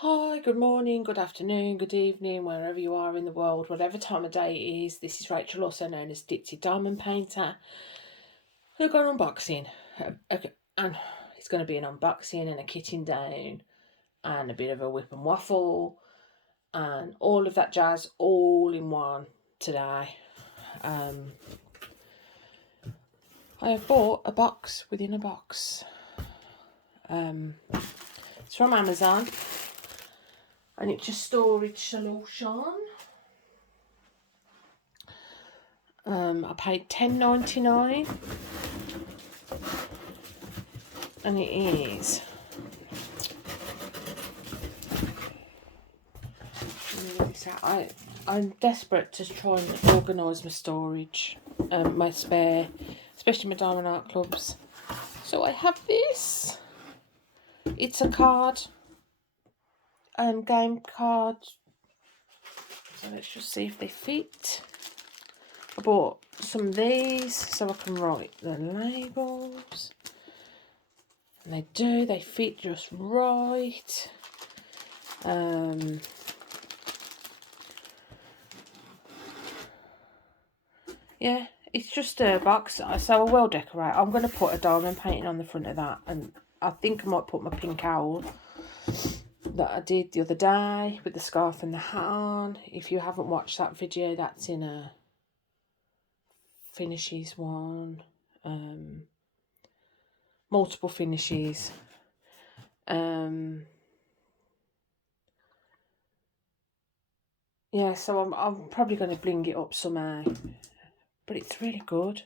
Hi, good morning, good afternoon, good evening, wherever you are in the world, whatever time of day it is. This is Rachel, also known as Ditsy Diamond Painter. I've got an unboxing, and it's going to be an unboxing and a kitting down and a bit of a whip and waffle and all of that jazz all in one today. I have bought a box within a box. It's from Amazon. And it's a storage solution. I paid $10.99, and it is. I'm desperate to try and organise my storage, my spare, especially my diamond art clubs. So I have this. It's a card, game card. So let's just see if they fit. I bought some of these so I can write the labels. And they do, they fit just right. Yeah, it's just a box, so I will decorate. I'm going to put a diamond painting on the front of that, and I think I might put my pink owl that I did the other day with the scarf and the hat on. If you haven't watched that video, that's in a finishes one, multiple finishes. Yeah, so I'm probably going to bling it up somehow, but it's really good.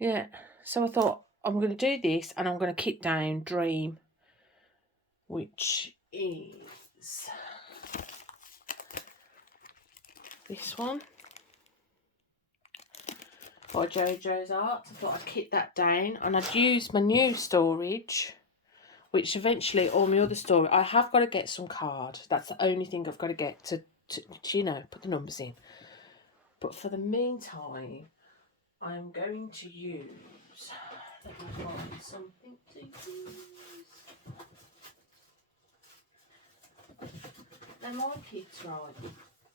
Yeah, so I thought I'm going to do this, and I'm going to kit down Dream, which is this one by JoJo's Art. I thought I'd kit that down, and I'd use my new storage, which eventually all my other storage, I have got to get some card. That's the only thing I've got to get to put the numbers in. But for the meantime, I'm going to use, let me find something to use. Now my kits, right,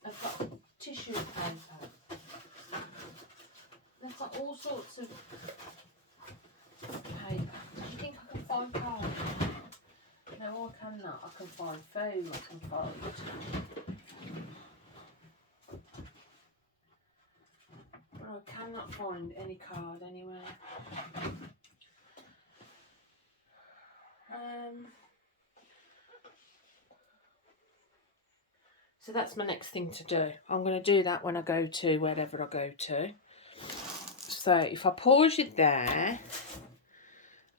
I've got tissue paper. They've got all sorts of paper. Do you think I can find card? No, I cannot. I can find foam, I can find. But I cannot find any card anywhere. So that's my next thing to do. I'm going to do that when I go to wherever I go to. So if I pause it there,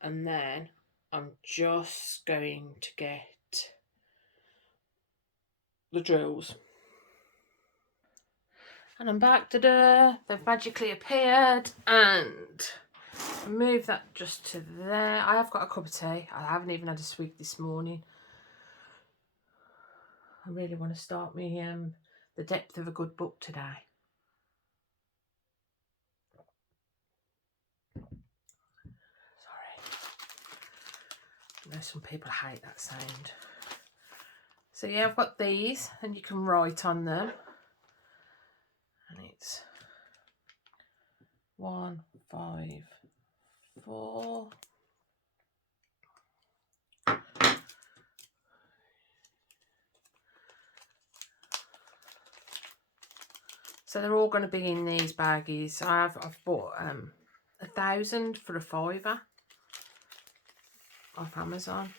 and then I'm just going to get the drills. And I'm back. They've magically appeared, and move that just to there. I have got a cup of tea. I haven't even had a swig this morning. I really want to start me The Depth of a Good book today. Sorry. I know some people hate that sound. So yeah, I've got these, and you can write on them. And it's 1, 5, 4. So they're all going to be in these baggies. I've bought 1,000 for a £5 off Amazon.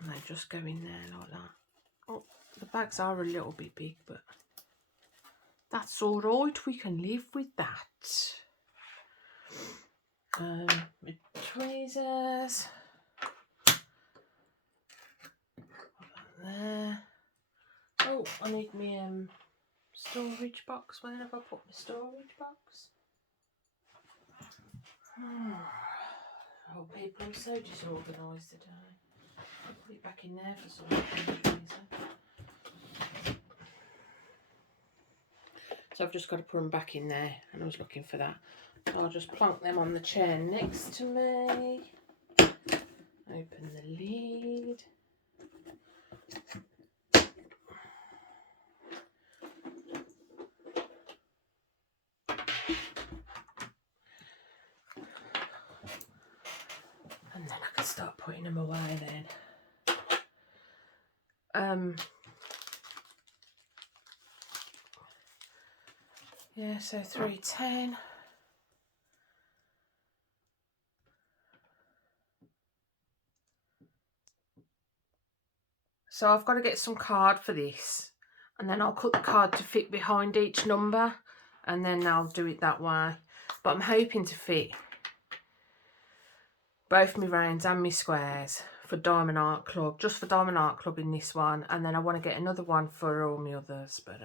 And they just go in there like that. Oh, the bags are a little bit big, but that's all right. We can live with that. My tweezers. There. Oh, I need my storage box. Where have I put my storage box? Oh, people, I'm so disorganised today. I'll put it back in there for some reason. So I've just got to put them back in there, and I was looking for that. I'll just plonk them on the chair next to me. Open the lid. And then I can start putting them away then. Yeah, so 310. So I've got to get some card for this, and then I'll cut the card to fit behind each number, and then I'll do it that way. But I'm hoping to fit both my rounds and my squares for Diamond Art Club, just for Diamond Art Club in this one, and then I want to get another one for all my others, but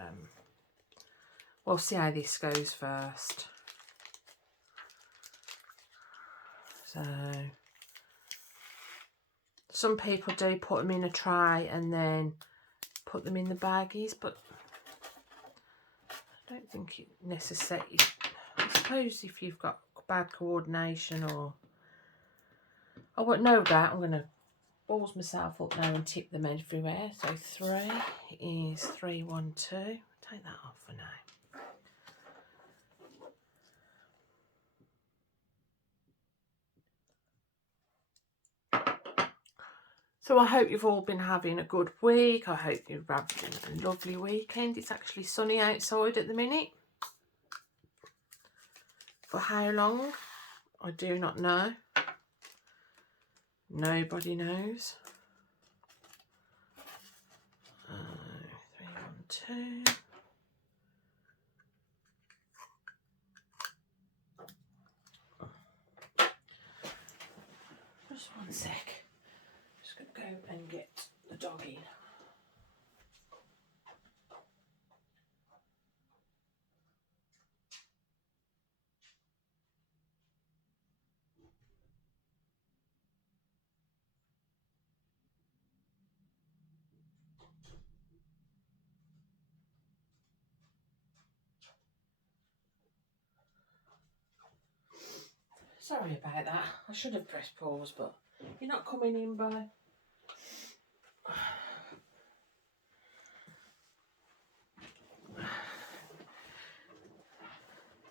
we'll see how this goes first. So some people do put them in a tray and then put them in the baggies, but I don't think it necessarily. I suppose if you've got bad coordination, or I won't know that. I'm going to balls myself up now and tip them everywhere. So 3 is 312. Take that off for now. So I hope you've all been having a good week. I hope you're having a lovely weekend. It's actually sunny outside at the minute. For how long? I do not know. Nobody knows. 312. Just one sec. Just going to go and get the dog in. Sorry about that. I should have pressed pause, but you're not coming in by.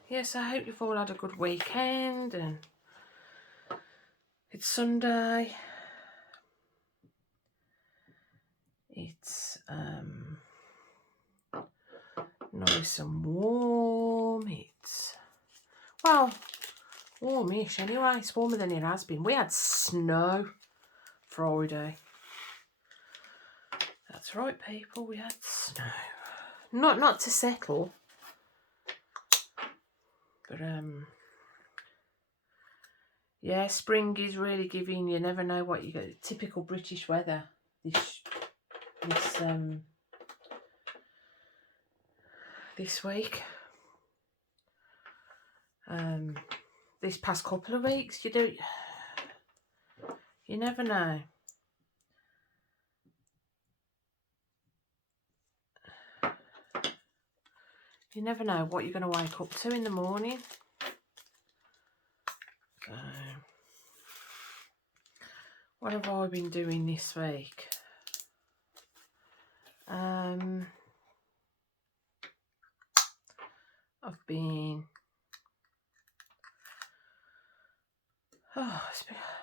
Yes, I hope you've all had a good weekend, and it's Sunday. It's nice and warm. It's, well, warmish anyway. It's warmer than it has been. We had snow Friday. That's right, people. We had snow. Not to settle, but yeah, spring is really giving. You never know what you get. Typical British weather. This week. This past couple of weeks, you never know. You never know what you're going to wake up to in the morning. So, what have I been doing this week? I've been. It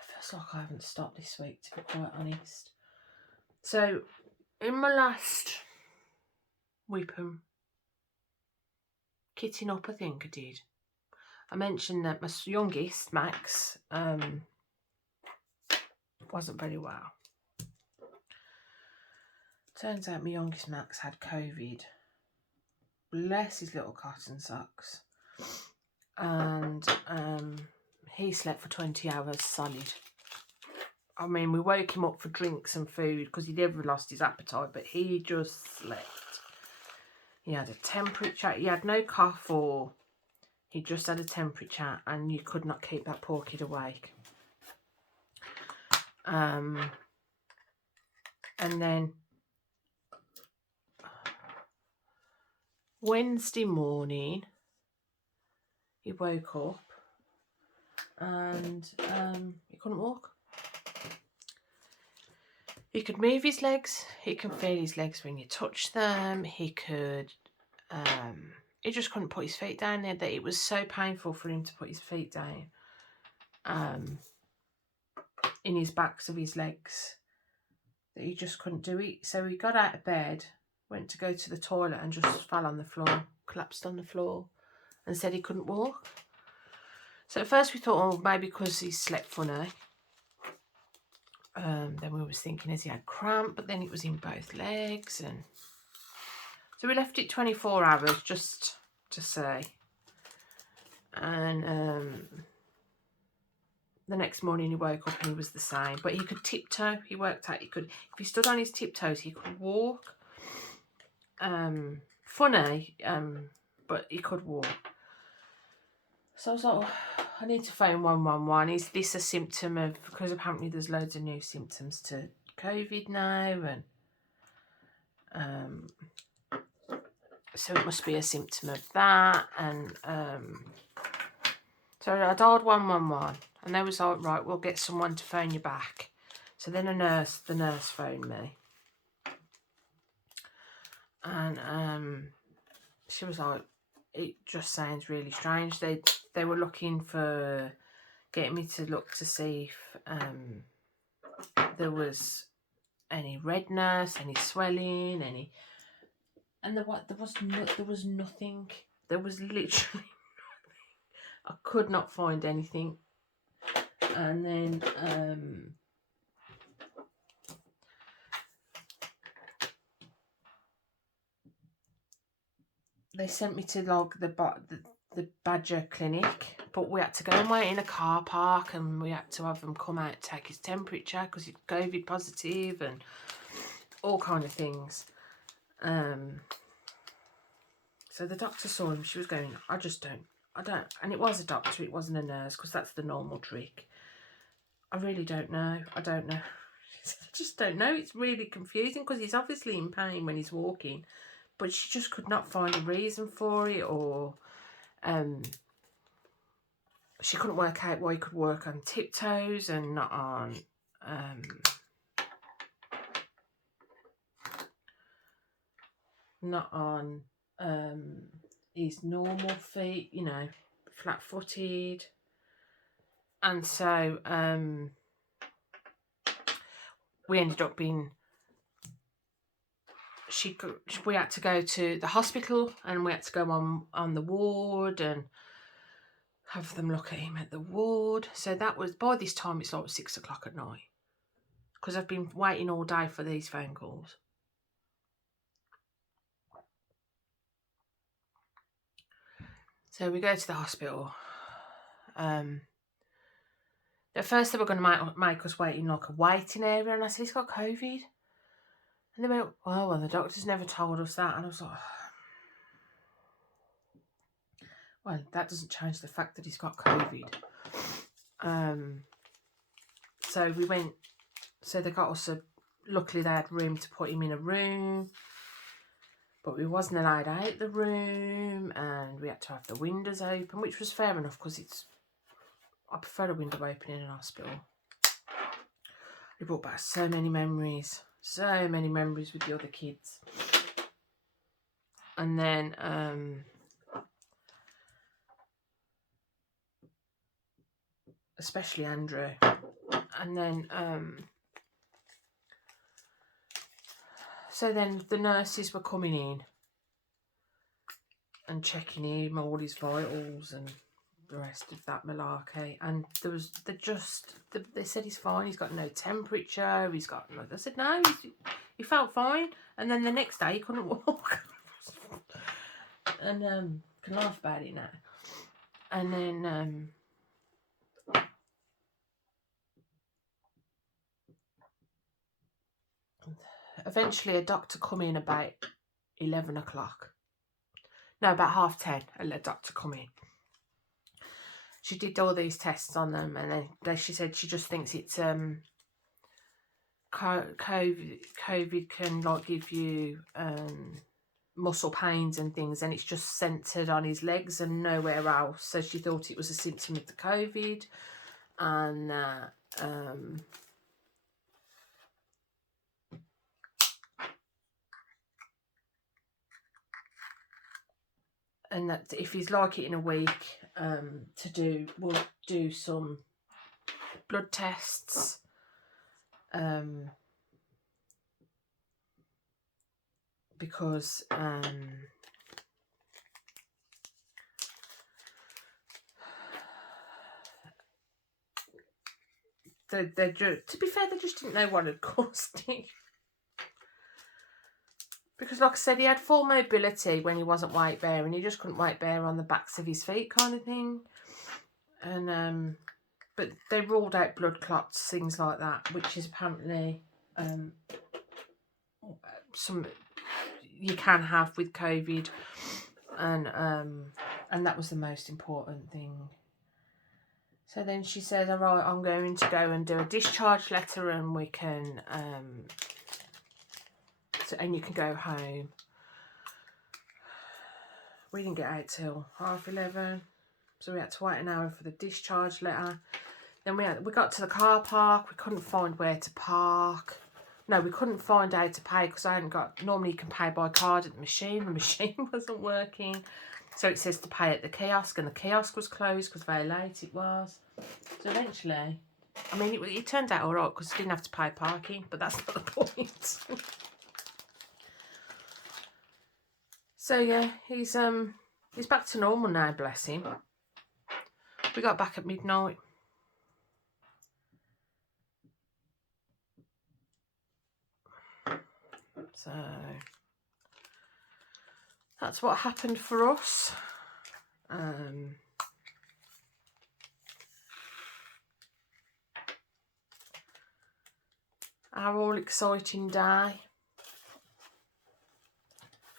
feels like I haven't stopped this week, to be quite honest. So, in my last weeping, kitting up, I think I did. I mentioned that my youngest, Max, wasn't very well. Turns out my youngest Max had COVID. Bless his little cotton socks. And he slept for 20 hours solid. I mean, we woke him up for drinks and food because he never lost his appetite, but he just slept. He had a temperature. He had no cough, or he just had a temperature, and you could not keep that poor kid awake. And then Wednesday morning, he woke up and he couldn't walk. He could move his legs. He could feel his legs when you touch them. He could... he just couldn't put his feet down there. That it was so painful for him to put his feet down in his backs of his legs that he just couldn't do it. So he got out of bed, went to go to the toilet and just fell on the floor, collapsed on the floor and said he couldn't walk. So at first we thought, oh, maybe because he slept funny. Then we was thinking, has he had cramp? But then it was in both legs. And so we left it 24 hours just to see. And the next morning he woke up and he was the same. But he could tiptoe. He worked out he could, if he stood on his tiptoes, he could walk. Funny, but he could walk. So I was like, oh, I need to phone 111. Is this a symptom of, because apparently there's loads of new symptoms to COVID now, and so it must be a symptom of that. And so I dialed 111 and they was like, right, we'll get someone to phone you back. So then the nurse phoned me, and she was like, it just sounds really strange. They were looking for, getting me to look to see if there was any redness, any swelling, any, and there was nothing. There was literally nothing. I could not find anything. And then they sent me to like the Badger clinic, but we had to go and wait in a car park, and we had to have them come out and take his temperature because he's COVID positive and all kind of things. So the doctor saw him. She was going, I don't, and it was a doctor, it wasn't a nurse, because that's the normal trick. I really don't know. I don't know. I just don't know. It's really confusing because he's obviously in pain when he's walking, but she just could not find a reason for it, or she couldn't work out why he could work on tiptoes and not on his normal feet, you know, flat-footed. And so we ended up being, we had to go to the hospital, and we had to go on the ward and have them look at him at the ward. So that was, by this time it's like 6 o'clock at night, because I've been waiting all day for these phone calls. So we go to the hospital. At first they were going to make us wait in like a waiting area, and I said, he's got COVID. And they went, well, the doctor's never told us that. And I was like, well, that doesn't change the fact that he's got COVID. So we went, so they got us luckily they had room to put him in a room, but we wasn't allowed out the room, and we had to have the windows open, which was fair enough, because I prefer a window open in an hospital. It brought back so many memories with the other kids. And then especially Andrew. And then so then the nurses were coming in and checking him, all his vitals and the rest of that malarkey. And they said he's fine, he's got no temperature, he's got no, I said no, he felt fine. And then the next day he couldn't walk. And can laugh about it now. And then eventually a doctor come in about 11 o'clock. No, about 10:30, a doctor come in. She did all these tests on them, and then she said she just thinks it's COVID can like give you muscle pains and things, and it's just centred on his legs and nowhere else. So she thought it was a symptom of the COVID, and that if he's like it in a week, we'll do some blood tests, because to be fair, they just didn't know what had caused it. Because, like I said, he had full mobility when he wasn't weight bearing. He just couldn't weight bear on the backs of his feet, kind of thing. And but they ruled out blood clots, things like that, which is apparently some you can have with COVID, and that was the most important thing. So then she said, all right, I'm going to go and do a discharge letter, and we can and you can go home. We didn't get out till 11:30, so we had to wait an hour for the discharge letter. Then we got to the car park. We couldn't find where to park. No, we couldn't find how to pay, because I hadn't got. Normally you can pay by card at the machine. The machine wasn't working, so it says to pay at the kiosk, and the kiosk was closed because of how late it was. So eventually, I mean, it turned out all right because I didn't have to pay parking, but that's not the point. So yeah, he's back to normal now, bless him. We got back at midnight. So that's what happened for us. Our all exciting day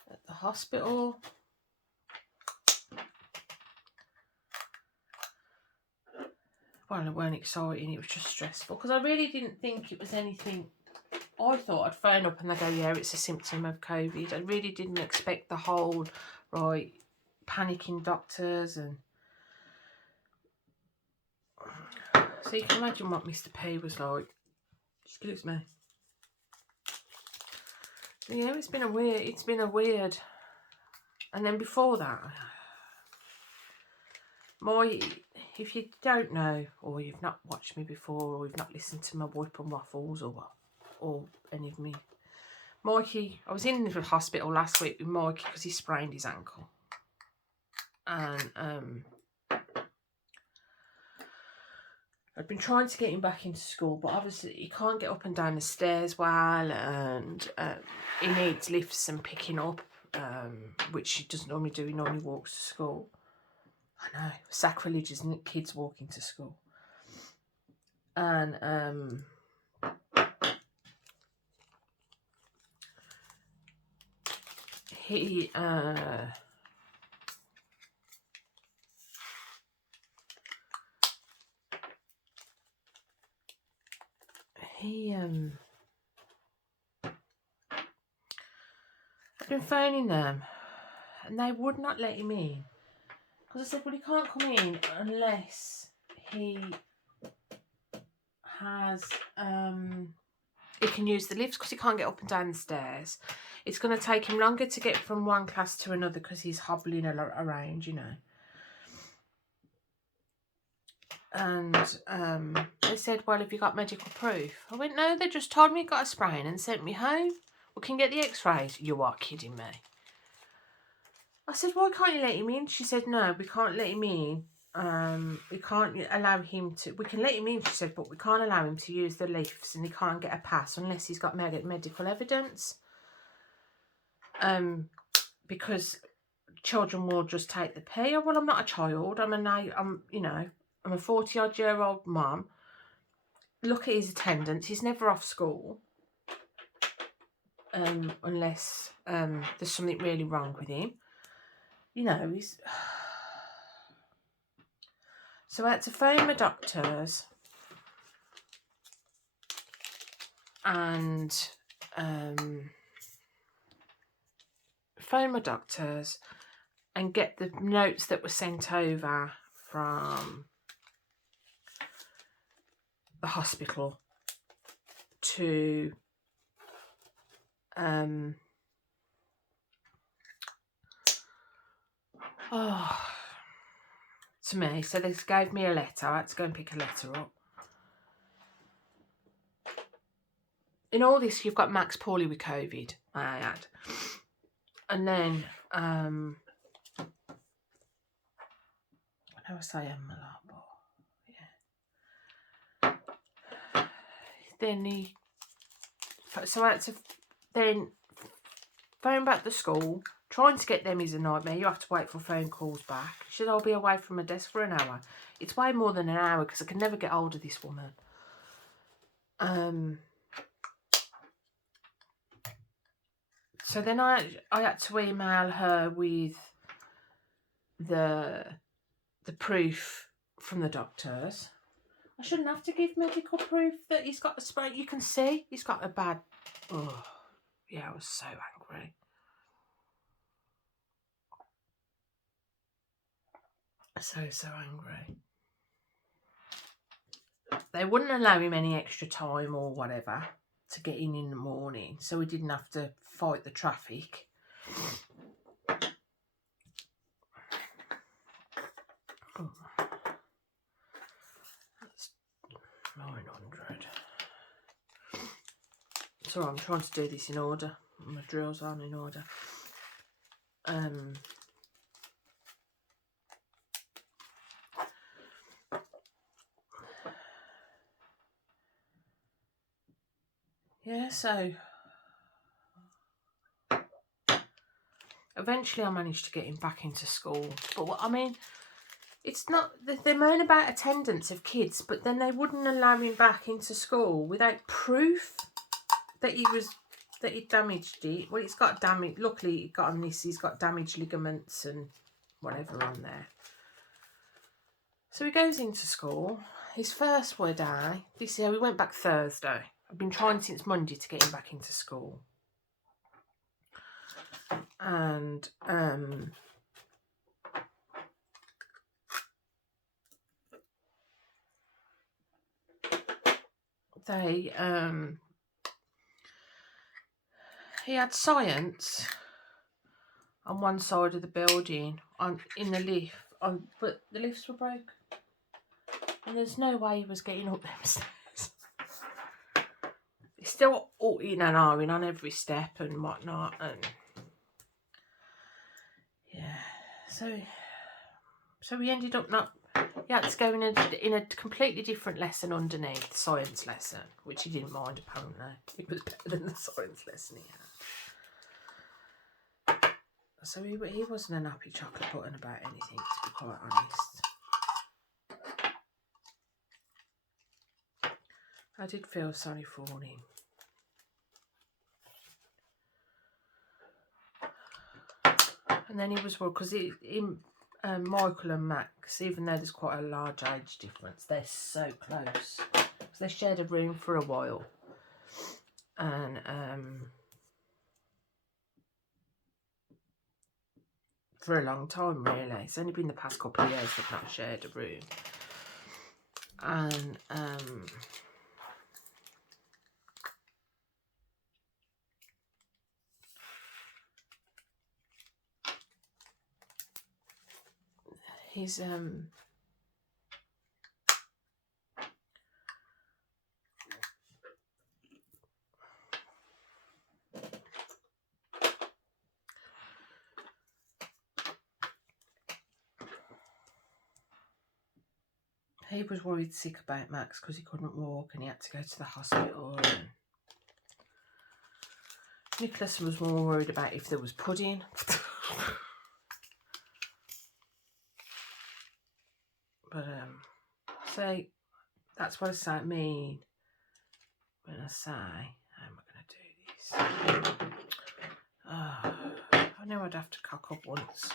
at the hospital. Well, it weren't exciting, it was just stressful, because I really didn't think it was anything. I thought I'd phone up and they go, yeah, it's a symptom of COVID. I really didn't expect the whole, right, panicking doctors. And so you can imagine what Mr. P was like. Excuse me. Yeah, it's been a weird. And then before that, if you don't know, or you've not watched me before, or you've not listened to my Whip and Waffles, or any of me, Mikey, I was in the hospital last week with Mikey because he sprained his ankle. And I've been trying to get him back into school, but obviously he can't get up and down the stairs well, and he needs lifts and picking up, which he doesn't normally do. He normally walks to school. I know, sacrilege, isn't it? Kids walking to school. And he I've been phoning them, and they would not let him in. Because I said, well, he can't come in unless he has, he can use the lifts, because he can't get up and down the stairs. It's going to take him longer to get from one class to another because he's hobbling around, you know. And they said, well, have you got medical proof? I went, no, they just told me he got a sprain and sent me home. We can get the x-rays. You are kidding me. I said, why can't you let him in? She said, no, we can't let him in. We can't allow him to. We can let him in, she said, but we can't allow him to use the lifts, and he can't get a pass unless he's got medical evidence. Because children will just take the pee. Well, I'm not a child. I'm a 40-odd-year-old mum. Look at his attendance. He's never off school. Unless there's something really wrong with him. You know, he's... So I had to phone my doctors and phone my doctors and get the notes that were sent over from the hospital to to me. So they gave me a letter. I had to go and pick a letter up. In all this, you've got Max poorly with COVID, I had. And then, I know I say a lot, but yeah. Then so I had to then phone back the school. Trying to get them is a nightmare. You have to wait for phone calls back. Should I be away from my desk for an hour? It's way more than an hour because I can never get hold of this woman. So then I had to email her with the proof from the doctors. I shouldn't have to give medical proof that he's got a spray. You can see he's got a bad... Oh, yeah, I was so angry. So angry. They wouldn't allow him any extra time or whatever to get in the morning, so he didn't have to fight the traffic. Oh. That's 900. So I'm trying to do this in order. My drills aren't in order. Yeah, so eventually I managed to get him back into school. But what I mean, it's not, they moan about attendance of kids, but then they wouldn't allow him back into school without proof that he damaged it. Well, it's got damage. Luckily, he got on this. He's got damaged ligaments and whatever on there. So he goes into school. His first day. This year we went back Thursday. I've been trying since Monday to get him back into school. And he had science on one side of the building in the lift, but the lifts were broke. And there's no way he was getting up them stairs. He's still in and ahhing on every step and whatnot, and yeah. So we ended up he had to go in a completely different lesson underneath, the science lesson, which he didn't mind apparently. It was better than the science lesson he had. So he wasn't a happy chocolate button about anything, to be quite honest. I did feel sorry for him. And then he was worried because Michael and Max, even though there's quite a large age difference, they're so close. Because they shared a room for a while. And for a long time, really. It's only been the past couple of years they've not shared a room. And he's he was worried sick about Max because he couldn't walk and he had to go to the hospital. And Nicholas was more worried about if there was pudding. But so that's what I mean when I say, how am I going to do this? I knew I'd have to cock up once.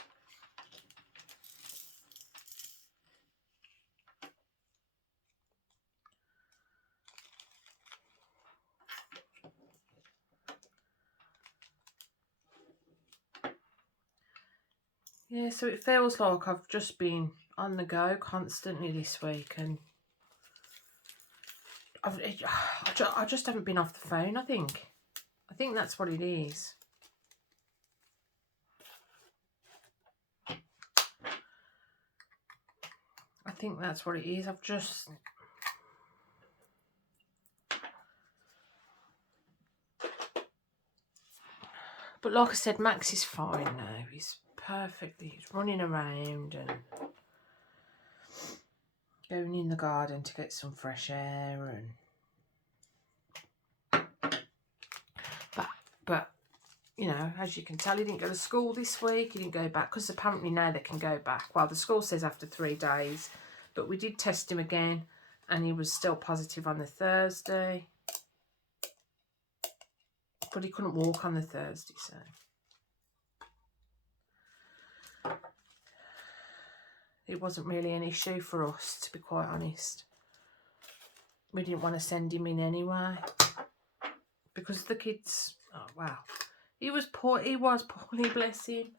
Yeah, so it feels like I've just been on the go constantly this week, and I just haven't been off the phone, I think. I think that's what it is. I think that's what it is. I've just... But like I said, Max is fine now. He's perfectly... He's running around and going in the garden to get some fresh air and... But you know, as you can tell, he didn't go to school this week. He didn't go back because apparently now they can go back. Well, the school says after 3 days, but we did test him again and he was still positive on the Thursday. But he couldn't walk on the Thursday, so... It wasn't really an issue for us, to be quite honest. We didn't want to send him in anyway. Because the kids... Oh, wow. He was poor. He was poorly, bless him.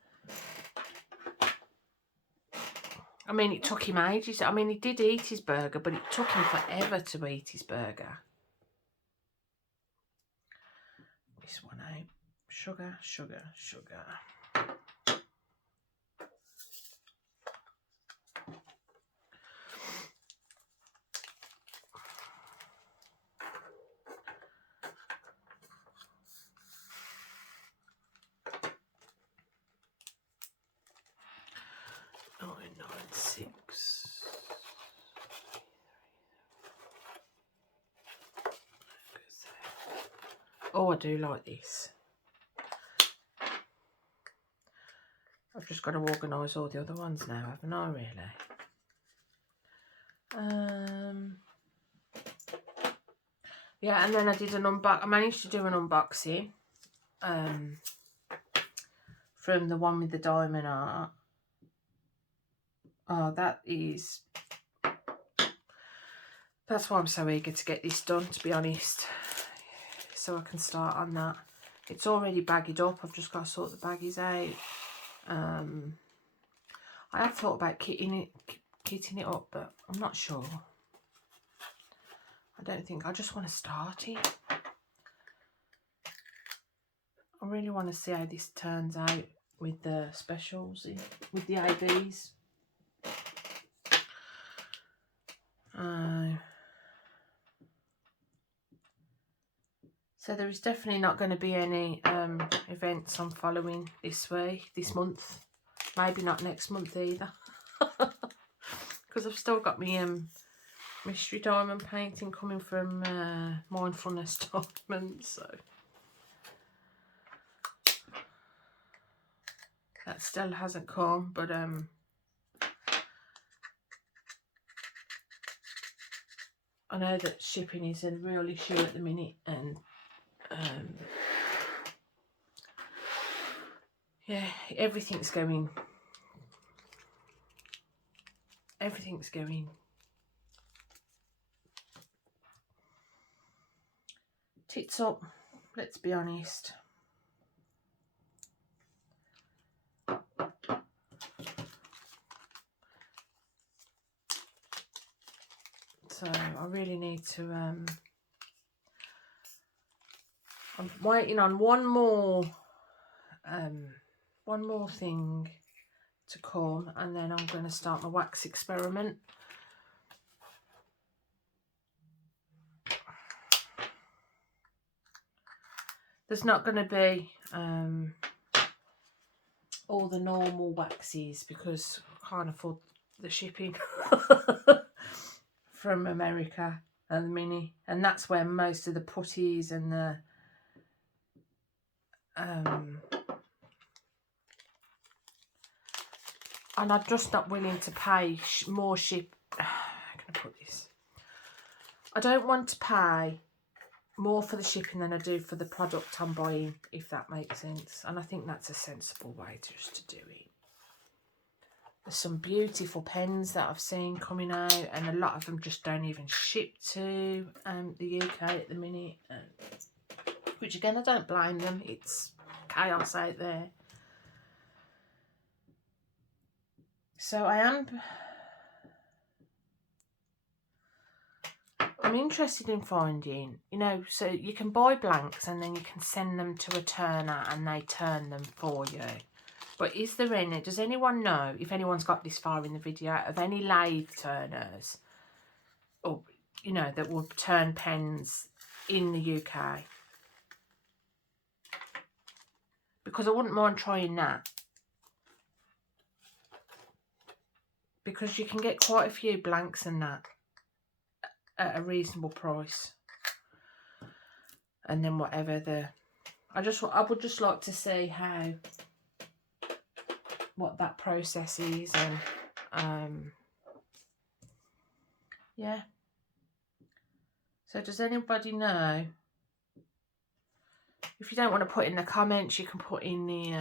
I mean, it took him ages. I mean, he did eat his burger, but it took him forever to eat his burger. This one out. Sugar, sugar, sugar. Oh, I do like this. I've just got to organise all the other ones now, haven't I, really? Yeah, and then I did I managed to do an unboxing from the one with the diamond art. Oh, that's why I'm so eager to get this done, to be honest. So I can start on that. It's already bagged up. I've just got to sort the baggies out. I have thought about kitting it up, but I'm not sure. I don't think. I just want to start it. I really want to see how this turns out with the specials, with the ABs. So there is definitely not going to be any events I'm following this month. Maybe not next month either. Because I've still got my mystery diamond painting coming from Mindfulness Diamonds. So that still hasn't come, but I know that shipping is a real issue at the minute, and yeah, everything's going tits up, let's be honest. So I really need to I'm waiting on one more thing to come, and then I'm going to start my wax experiment. There's not going to be all the normal waxes because I can't afford the shipping from America and the mini, and that's where most of the putties and the and I'm just not willing to pay more ship. How can I put this? I don't want to pay more for the shipping than I do for the product I'm buying, if that makes sense. And I think that's a sensible way to do it. There's some beautiful pens that I've seen coming out, and a lot of them just don't even ship to the UK at the minute. Which again, I don't blame them. It's chaos out there. So I'm interested in finding, you know, so you can buy blanks and then you can send them to a turner and they turn them for you. But is there any, does anyone know, if anyone's got this far in the video, of any lathe turners, or, you know, that would turn pens in the UK? Because I wouldn't mind trying that. Because you can get quite a few blanks and that at a reasonable price. And then whatever the... I would just like to see how... what that process is, and yeah. So does anybody know? If you don't want to put in the comments, you can put in the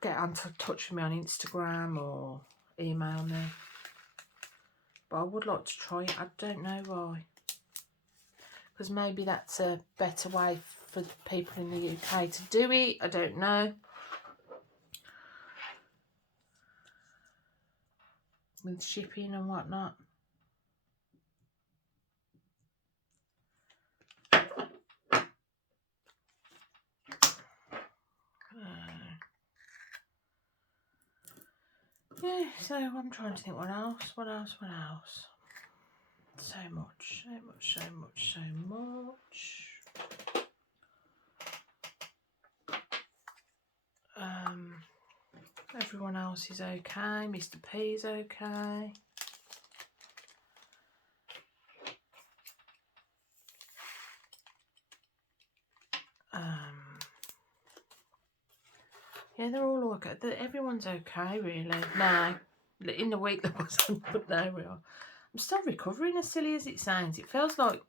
get on touch with me on Instagram or email me. But I would like to try it. I don't know why, because maybe that's a better way for people in the UK to do it. I don't know. With shipping and whatnot. Yeah, so I'm trying to think what else. So much. Everyone else is okay. Mr. P's okay. Yeah, they're all okay. Everyone's okay, really. No, in the week there wasn't, but there we are. I'm still recovering, as silly as it sounds. It feels like,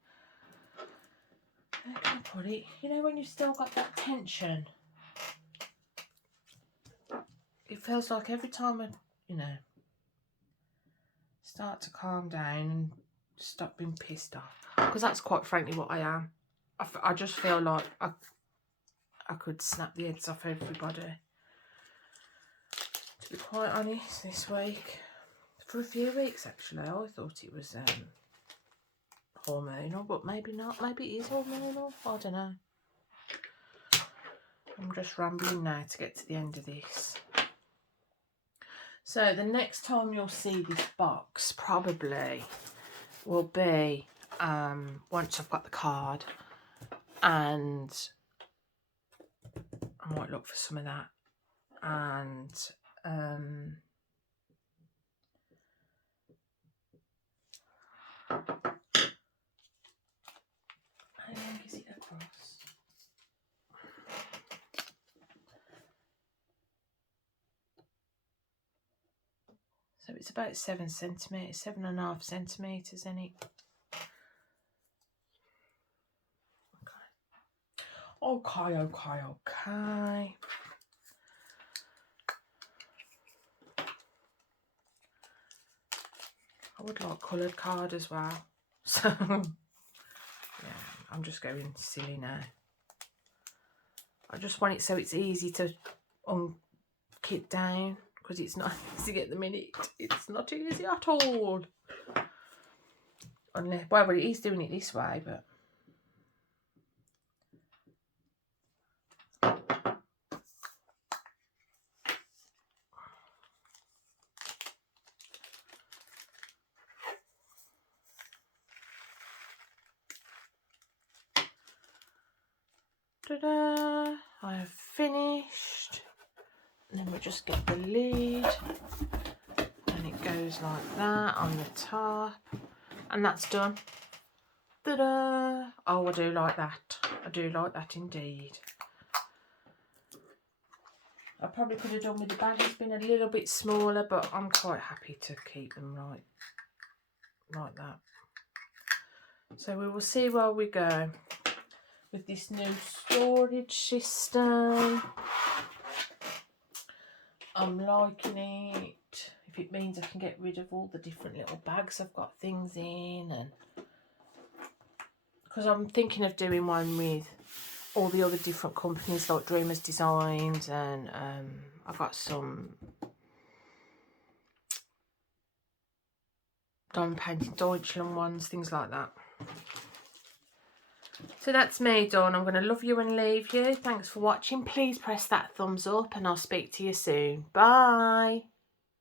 how can I put it? You know, when you've still got that tension. It feels like every time I, you know, start to calm down and stop being pissed off. Because that's quite frankly what I am. I just feel like I could snap the heads off everybody. To be quite honest, this week, for a few weeks actually, I thought it was hormonal, but maybe not. Maybe it is hormonal. I don't know. I'm just rambling now to get to the end of this. So the next time you'll see this box probably will be once I've got the card, and I might look for some of that, and how long is it across? So it's about 7 centimetres, 7.5 centimetres in it. Okay. I would like coloured card as well. So, yeah, I'm just going silly now. I just want it so it's easy to kit down, because it's not easy at the minute. It's not easy at all. Unless, well, it is doing it this way, but... Ta-da! I have finished. And then we just get the lid, and it goes like that on the top, and that's done. Ta-da! Oh, I do like that. I do like that indeed. I probably could have done with the badges being a little bit smaller, but I'm quite happy to keep them like that. So we will see where we go with this new storage system. I'm liking it. If it means I can get rid of all the different little bags I've got things in, and because I'm thinking of doing one with all the other different companies like Dreamers Designs, and I've got some Diamond Painting Deutschland ones, things like that. So that's me done. I'm going to love you and leave you. Thanks for watching. Please press that thumbs up and I'll speak to you soon. Bye.